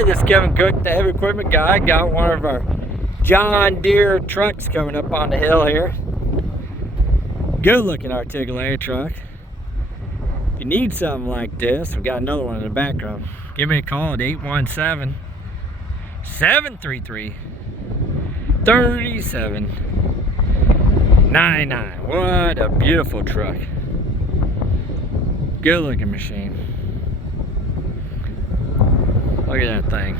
Hi, this is Kevin Cook, the heavy equipment guy. Got one of our John Deere trucks coming up on the hill here. Good looking articulated truck. If you need something like this, we got another one in the background. Give me a call at 817-733-3799. What a beautiful truck. Good looking machine. Look at that thing.